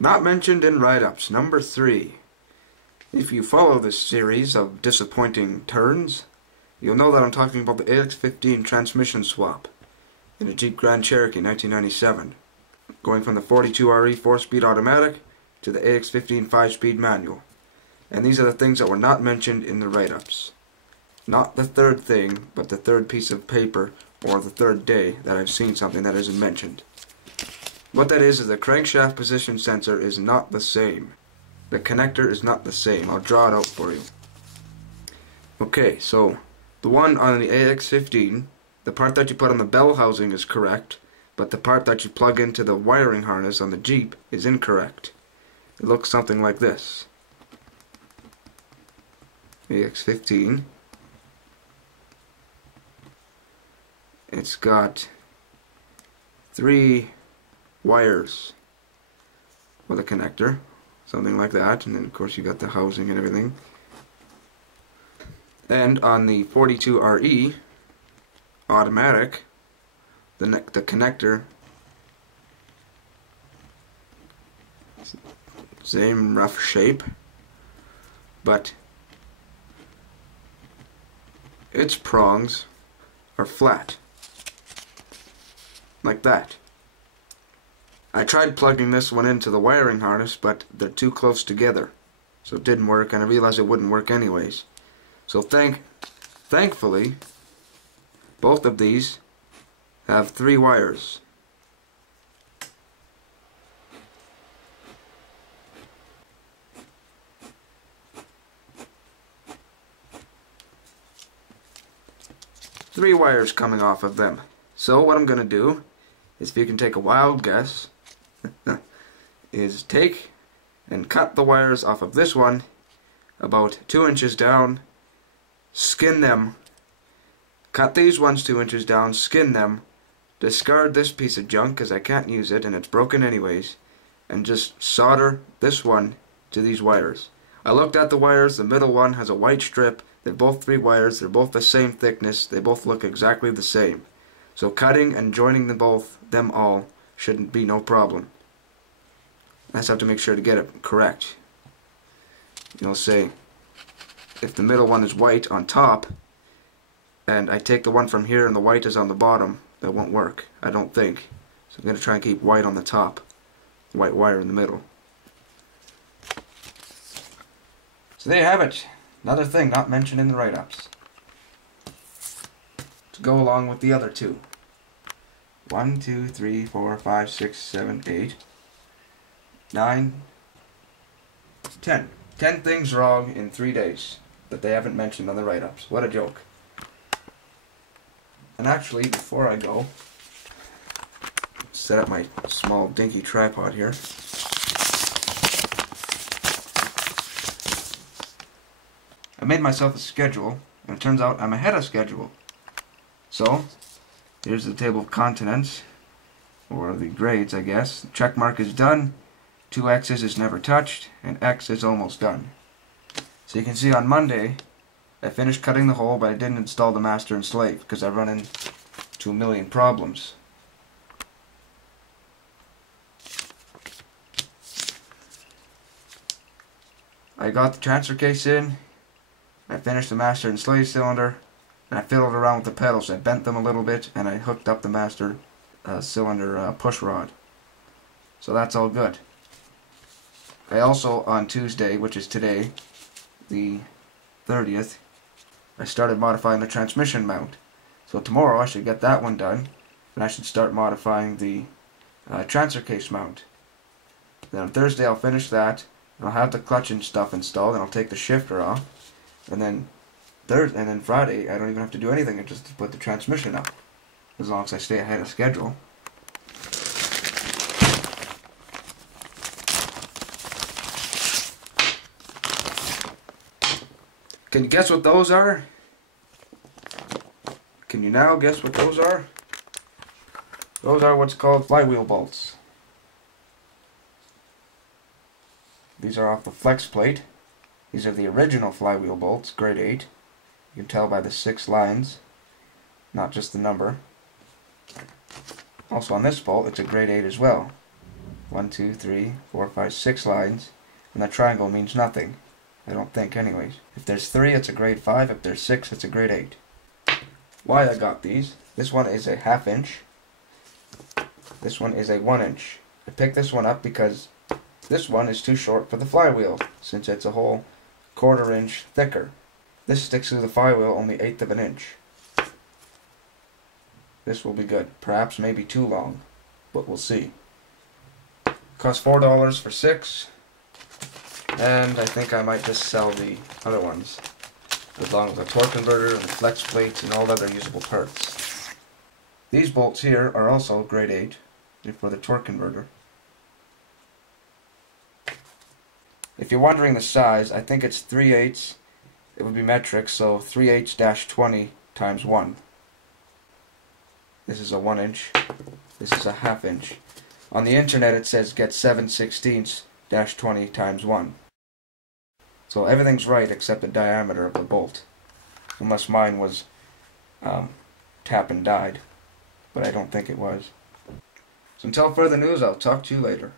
Not mentioned in write-ups, number 3. If you follow this series of disappointing turns, you'll know that I'm talking about the AX15 transmission swap in a Jeep Grand Cherokee 1997, going from the 42RE 4-speed automatic to the AX15 5-speed manual. And these are the things that were not mentioned in the write-ups. Not the third thing, but the third piece of paper or the third day that I've seen something that isn't mentioned. What that is the crankshaft position sensor is not the same. The connector is not the same. I'll draw it out for you. Okay, so the one on the AX15, the part that you put on the bell housing is correct, but the part that you plug into the wiring harness on the Jeep is incorrect. It looks something like this. AX15. It's got 3 wires with a connector, something like that, and then of course you got the housing and everything. And on the 42RE automatic, the connector, same rough shape, but its prongs are flat, like that. I tried plugging this one into the wiring harness, but they're too close together, so it didn't work, and I realized it wouldn't work anyways. So thankfully, both of these have 3 wires. Three wires coming off of them. So what I'm going to do is, if you can take a wild guess, is take and cut the wires off of this one about 2 inches down, skin them, cut these ones 2 inches down, skin them, discard this piece of junk because I can't use it and it's broken anyways, and just solder this one to these wires. I looked at the wires, the middle one has a white strip, they're both 3 wires, they're both the same thickness, they both look exactly the same. So cutting and joining them all shouldn't be no problem. I just have to make sure to get it correct. You'll say, if the middle one is white on top, and I take the one from here and the white is on the bottom, that won't work, I don't think. So I'm going to try and keep white on the top, white wire in the middle. So there you have it. Another thing not mentioned in the write-ups, to go along with the other 2. 1, 2, 3, 4, 5, 6, 7, 8, 9, 10. 10 things wrong in 3 days that they haven't mentioned on the write-ups. What a joke. And actually, before I go, set up my small dinky tripod here. I made myself a schedule, and it turns out I'm ahead of schedule. So, here's the table of contents, or the grades, I guess. The check mark is done, 2 X's is never touched, and X is almost done. So you can see on Monday, I finished cutting the hole, but I didn't install the master and slave, because I run into a million problems. I got the transfer case in, I finished the master and slave cylinder, and I fiddled around with the pedals. I bent them a little bit, and I hooked up the master cylinder push rod. So that's all good. I also, on Tuesday, which is today, the 30th, I started modifying the transmission mount. So tomorrow I should get that one done, and I should start modifying the transfer case mount. Then on Thursday I'll finish that, and I'll have the clutch and stuff installed, and I'll take the shifter off. And then Friday, I don't even have to do anything, I just put the transmission up, as long as I stay ahead of schedule. Can you guess what those are? Can you now guess what those are? Those are what's called flywheel bolts. These are off the flex plate. These are the original flywheel bolts, grade 8. You can tell by the 6 lines, not just the number. Also on this bolt, it's a grade 8 as well. 1, 2, 3, 4, 5, 6 lines, and that triangle means nothing. I don't think anyways. If there's 3, it's a grade 5. If there's 6, it's a grade 8. Why I got these. This one is a 1/2 inch. This one is a 1 inch. I picked this one up because this one is too short for the flywheel, since it's a whole 1/4 inch thicker. This sticks through the flywheel only 1/8 of an inch. This will be good. Perhaps maybe too long, but we'll see. Cost $4 for 6, and I think I might just sell the other ones, along with the torque converter and the flex plates and all other usable parts. These bolts here are also grade 8 for the torque converter. If you're wondering the size, I think it's 3/8. It would be metric, so 3/8-20 times 1. This is a 1 inch. This is a 1/2 inch. On the internet it says get 7/16-20 times 1. So everything's right except the diameter of the bolt. Unless mine was tap and died. But I don't think it was. So until further news, I'll talk to you later.